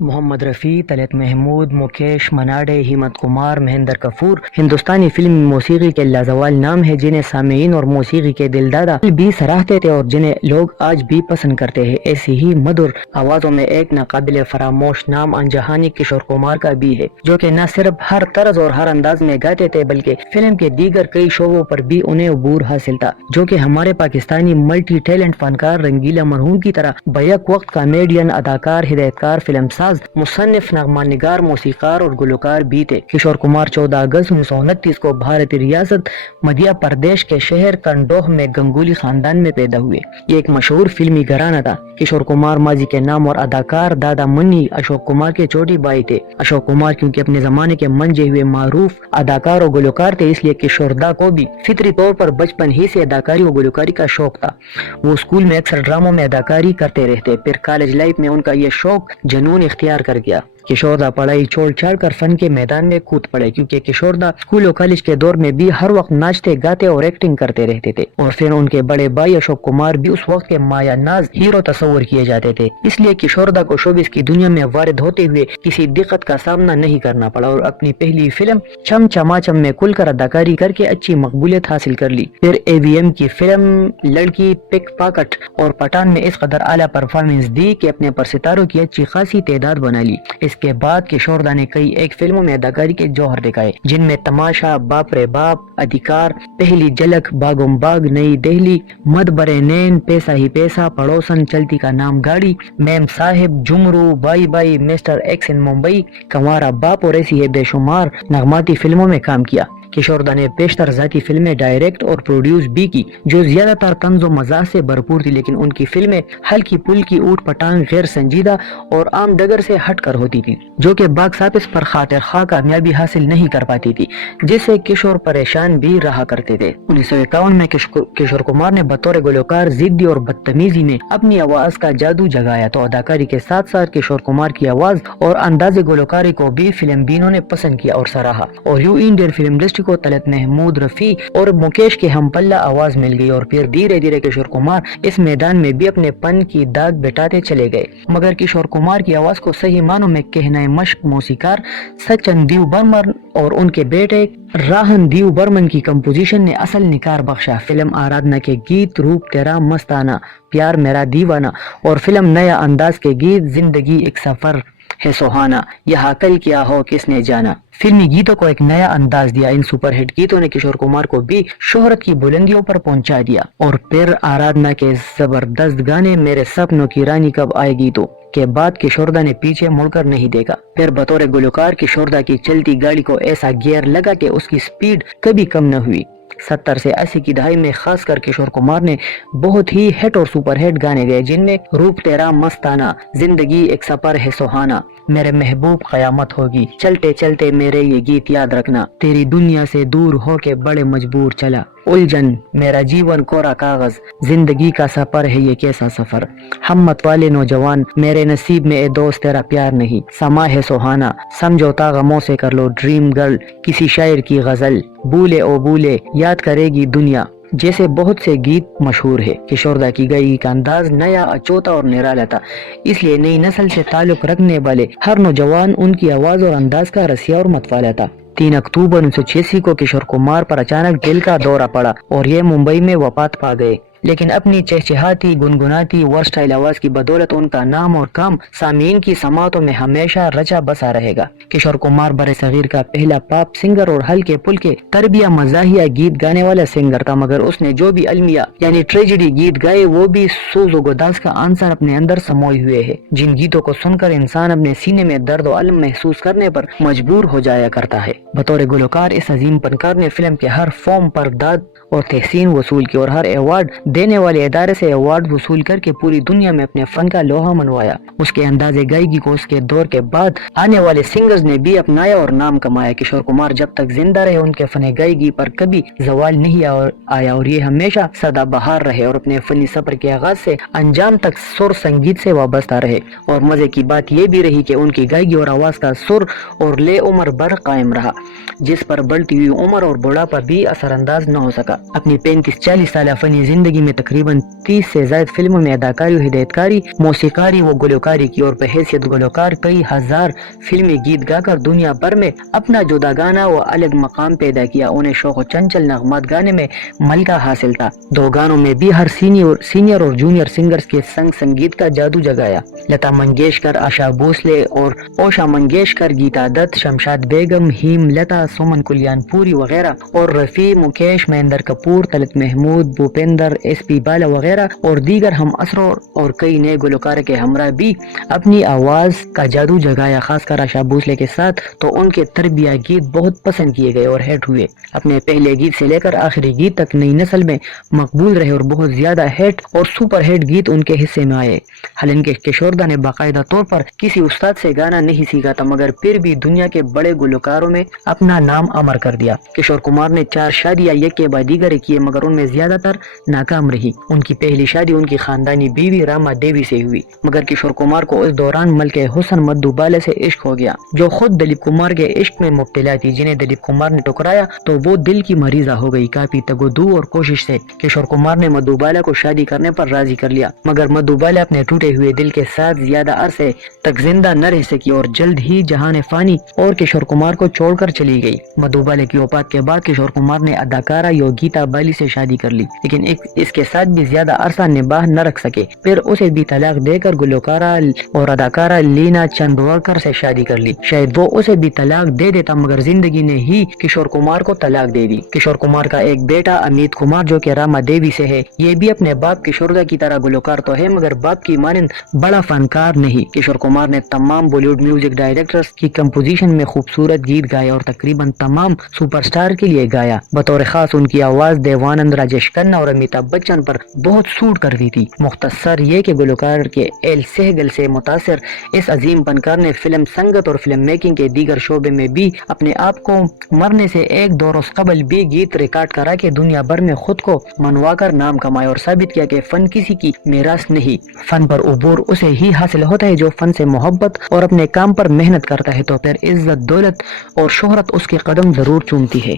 محمد رفیع، طلعت محمود، مکیش مناڈے، ہیمت کمار، مہندر کپور ہندوستانی فلم موسیقی کے لازوال نام ہے جنہیں سامعین اور موسیقی کے دلدادہ بھی سراہتے تھے اور جنہیں لوگ آج بھی پسند کرتے ہیں۔ ایسی ہی مدھر آوازوں میں ایک ناقابل فراموش نام انجہانی کشور کمار کا بھی ہے، جو کہ نہ صرف ہر طرز اور ہر انداز میں گاتے تھے بلکہ فلم کے دیگر کئی شعبوں پر بھی انہیں عبور حاصل تھا، جو کہ ہمارے پاکستانی ملٹی ٹیلنٹ فنکار رنگیلا مرحوم کی طرح بیک وقت کامیڈین، اداکار، ہدایتکار، فلم ساز، مصنف، نغمہ نگار، موسیقار اور گلوکار بھی تھے۔ کشور کمار 14 اگست 1929 کو بھارتی ریاست مدھیہ پردیش کے شہر کنڈوہ میں گنگولی خاندان میں پیدا ہوئے۔ یہ ایک مشہور فلمی گھرانہ تھا۔ کشور کمار ماضی کے نام اور اداکار دادا منی اشوک کمار کے چھوٹے بھائی تھے۔ اشوک کمار کیونکہ اپنے زمانے کے منجے ہوئے معروف اداکار اور گلوکار تھے، اس لیے کشور دا کو بھی فطری طور پر بچپن ہی سے اداکاری اور گلوکاری کا شوق تھا۔ وہ اسکول میں اکثر ڈراموں میں اداکاری کرتے رہتے، پھر کالج لائف میں ان کا یہ شوق جنون اختیار کر گیا۔ کشور دا پڑھائی چھوڑ چھاڑ کر فن کے میدان میں کود پڑے، کیونکہ کشور دا اسکول اور کالج کے دور میں بھی ہر وقت ناچتے، گاتے اور ایکٹنگ کرتے رہتے تھے، اور پھر ان کے بڑے بھائی اشوک کمار بھی اس وقت کے مایا ناز ہیرو تصور کیے جاتے تھے۔ اس لیے کشور دا کو شوبز کی دنیا میں وارد ہوتے ہوئے کسی دقت کا سامنا نہیں کرنا پڑا اور اپنی پہلی فلم چم چماچم میں کھل کر اداکاری کر کے اچھی مقبولیت حاصل کر لی۔ پھر AVM کی فلم لڑکی، پک پاکٹ اور پٹھان میں اس قدر اعلیٰ پرفارمنس دی کہ اپنے پر ستاروں کی اچھی خاصی تعداد بنا لی۔ اس کے بعد کشور دا نے کئی ایک فلموں میں اداکاری کے جوہر دکھائے، جن میں تماشا، باپ رے باپ، ادھیکار، پہلی جھلک، باغم باغ، نئی دہلی، مد برے نین، پیسہ ہی پیسہ، پڑوسن، چلتی کا نام گاڑی، میم صاحب، جمرو، بائی بائی، مسٹر ایکس ان ممبئی، کنوارا باپ اور ایسی ہے بے شمار نغماتی فلموں میں کام کیا۔ کشور دا نے بیشتر ذاتی فلمیں ڈائریکٹ اور پروڈیوس بھی کی، جو زیادہ تر طنز و مزاح سے بھرپور تھی، لیکن ان کی فلمیں ہلکی پھلکی، اوٹ پٹانگ، غیر سنجیدہ اور عام ڈگر سے ہٹ کر ہوتی تھی، جو کہ باکس آفس پر خاطر خواہ کامیابی حاصل نہیں کر پاتی تھی، جس سے کشور پریشان بھی رہا کرتے تھے۔ 1951 میں کشور کمار نے بطور گلوکار ضدی اور بدتمیزی میں اپنی آواز کا جادو جگایا، تو اداکاری کے ساتھ ساتھ کشور کمار کی آواز اور انداز گلوکاری کو بھی فلم بینوں نے پسند کیا اور سراہا، اور یوں انڈین فلم انڈسٹری کو طلعت محمود، رفیع اور مکیش کے ہم پلہ آواز مل گئی، اور پھر دھیرے دھیرے کشور کمار اس میدان میں بھی اپنے پن کی داغ بٹاتے چلے گئے۔ مگر کشور کمار کی آواز کو صحیح معنوں میں کہنا مشق موسیقار سچن دیو برمن اور ان کے بیٹے راہن دیو برمن کی کمپوزیشن نے اصل نکھار بخشا۔ فلم آرادھنا کے گیت روپ تیرا مستانہ، پیار میرا دیوانہ، اور فلم نیا انداز کے گیت زندگی ایک سفر ہے سہانا، یہاں کل کیا ہو کس نے جانا، فلمی گیتوں کو ایک نیا انداز دیا۔ ان سپر ہٹ گیتوں نے کشور کمار کو بھی شہرت کی بلندیوں پر پہنچا دیا، اور پھر آرادھنا کے زبردست گانے میرے سپنوں کی رانی کب آئے گی تو کے بعد کشور دا نے پیچھے مڑ کر نہیں دیکھا۔ پھر بطور گلوکار کشور دا کی چلتی گاڑی کو ایسا گیئر لگا کہ اس کی سپیڈ کبھی کم نہ ہوئی۔ 70 سے 80 کی دہائی میں خاص کر کشور کمار نے بہت ہی ہٹ اور سپر ہٹ گانے گئے، جن میں روپ تیرا مستانہ، زندگی ایک سفر ہے سہانا، میرے محبوب قیامت ہوگی، چلتے چلتے میرے یہ گیت یاد رکھنا، تیری دنیا سے دور ہو کے بڑے مجبور چلا، الجھن، میرا جیون کورا کاغذ، زندگی کا سفر ہے یہ کیسا سفر، ہمت والے نوجوان، میرے نصیب میں اے دوست تیرا پیار نہیں، سما ہے سہانا، سمجھوتا غموں سے کر لو، ڈریم گرل، کسی شاعر کی غزل، بولے او بولے، یاد کرے گی دنیا، جیسے بہت سے گیت مشہور ہے۔ کشور دا کی گائی کا انداز نیا، اچوتا اور نرالا تھا، اس لیے نئی نسل سے تعلق رکھنے والے ہر نوجوان ان کی آواز اور انداز کا رسیا اور متوالا تھا۔ 3 اکتوبر 1986 کو کشور کمار پر اچانک دل کا دورہ پڑا اور یہ ممبئی میں وفات پا گئے، لیکن اپنی چہچہاتی، گنگناتی، ورسٹائل آواز کی بدولت ان کا نام اور کام سامعین کی سماعتوں میں ہمیشہ رچا بسا رہے گا۔ کشور کمار برِ صغیر کا پہلا پاپ سنگر اور ہلکے پھلکے تربیہ مزاحیہ گیت گانے والا سنگر تھا، مگر اس نے جو بھی المیہ یعنی ٹریجڈی گیت گائے وہ بھی سوز و گداز کا عنصر اپنے اندر سموئے ہوئے ہے، جن گیتوں کو سن کر انسان اپنے سینے میں درد و الم محسوس کرنے پر مجبور ہو جایا کرتا ہے۔ بطور گلوکار اس عظیم فنکار نے فلم کے ہر فارم پر داد اور تحسین وصول کی اور ہر ایوارڈ دینے والے ادارے سے ایوارڈ وصول کر کے پوری دنیا میں اپنے فن کا لوہا منوایا۔ اس کے انداز گائیگی کو اس کے دور کے بعد آنے والے سنگرز نے بھی اپنایا اور نام کمایا۔ کشور کمار جب تک زندہ رہے ان کے فن گائیگی پر کبھی زوال نہیں آیا اور یہ ہمیشہ سدا بہار رہے اور اپنے فنی سفر کے آغاز سے انجام تک سر سنگیت سے وابستہ رہے، اور مزے کی بات یہ بھی رہی کہ ان کی گائیگی اور آواز کا سر اور لے عمر بھر قائم رہا، جس پر بڑھتی ہوئی عمر اور بڑھاپا بھی اثر انداز نہ ہو سکا۔ اپنی 35-40 سالہ فنی زندگی زندگی میں تقریباً 30 سے زائد فلموں میں اداکاری و ہدایتکاری، موسیقاری و گلوکاری کی اور بحیثیت گلوکار کئی ہزار فلمی گیت گا کر دنیا بھر میں اپنا جداگانہ و الگ مقام پیدا کیا۔ انہیں شوق و چنچل نغمات گانے میں ملکہ حاصل تھا۔ دو گانوں میں بھی ہر سینئر اور جونیئر سنگرز کے سنگیت کا جادو جگایا۔ لتا منگیشکر، آشا بھوسلے اور اوشا منگیشکر، گیتا دت، شمشاد بیگم، ہیم لتا، سومن کلیان پوری وغیرہ، اور رفیع، مکیش، مہندر کپور، طلعت محمود، بھوپندر، ایس پی بالا وغیرہ اور دیگر ہم اثروں اور کئی نئے گلوکاروں کے ہمراہ بھی اپنی آواز کا جادو جگایا۔ خاص کر آشا بھوسلے کے ساتھ تو ان کے تربیہ گیت بہت پسند کیے گئے اور ہٹ ہوئے۔ اپنے پہلے گیت سے لے کر آخری گیت تک نئی نسل میں مقبول رہے اور بہت زیادہ ہٹ اور سپر ہٹ گیت ان کے حصے میں آئے۔ حالانکہ کشور دا نے باقاعدہ طور پر کسی استاد سے گانا نہیں سیکھا تھا، مگر پھر بھی دنیا کے بڑے گلوکاروں میں اپنا نام امر کر دیا۔ کشور کمار نے 4 شادیاں یک کے بعد دیگر کیے، مگر ان میں زیادہ تر ناکام رہی۔ ان کی پہلی شادی ان کی خاندانی بیوی راما دیوی سے ہوئی، مگر کشور کمار کو اس دوران ملکہ حسن مدھو بالا سے عشق ہو گیا، جو خود دلیپ کمار کے عشق میں مبتلا تھی۔ جنہیں دلیپ کمار نے ٹکرایا تو وہ دل کی مریضہ ہو گئی۔ کافی تگودو اور کوشش سے کشور کمار نے مدھو بالا کو شادی کرنے پر راضی کر لیا، مگر مدھو بالا اپنے ٹوٹے ہوئے دل کے ساتھ زیادہ عرصے تک زندہ نہ رہ سکی اور جلد ہی جہان فانی اور کشور کمار کو چھوڑ کر چلی گئی۔ مدھو بالا کی وفات کے بعد کشور کمار نے اداکارہ یوگیتا بالی سے شادی کر لی، لیکن اس کے ساتھ بھی زیادہ عرصہ نباہ نہ رکھ سکے۔ پھر اسے بھی طلاق دے کر گلوکارہ اور اداکارہ لینا چندورکر سے شادی کر لی۔ شاید وہ اسے بھی طلاق دے دیتا، مگر زندگی نے ہی کشور کمار کو طلاق دے دی۔ کشور کمار کا ایک بیٹا امیت کمار جو کہ راما دیوی سے ہے، یہ بھی اپنے باپ کشور دا کی طرح گلوکار تو ہے، مگر باپ کی مانند بڑا فنکار نہیں۔ کشور کمار نے تمام بالی ووڈ میوزک ڈائریکٹرز کی کمپوزیشن میں خوبصورت گیت گائے اور تقریباً تمام سپر سٹار کے لیے گایا۔ بطور خاص ان کی آواز دیوانند، راجیش کھنہ اور امیتابھ بچن پر بہت سوٹ کرتی تھی۔ مختصر یہ کہ گلوکار کے ایل سہگل سے متاثر اس عظیم فنکار نے فلم سنگت اور فلم میکنگ کے دیگر شعبے میں بھی اپنے آپ کو مرنے سے ایک 2 روز قبل بھی گیت ریکارڈ کرا کے دنیا بھر میں خود کو منوا کر نام کمایا اور ثابت کیا کہ فن کسی کی میراث نہیں، فن پر عبور اسے ہی حاصل ہوتا ہے جو فن سے محبت اور اپنے کام پر محنت کرتا ہے، تو پھر عزت، دولت اور شہرت اس کے قدم ضرور چومتی ہے۔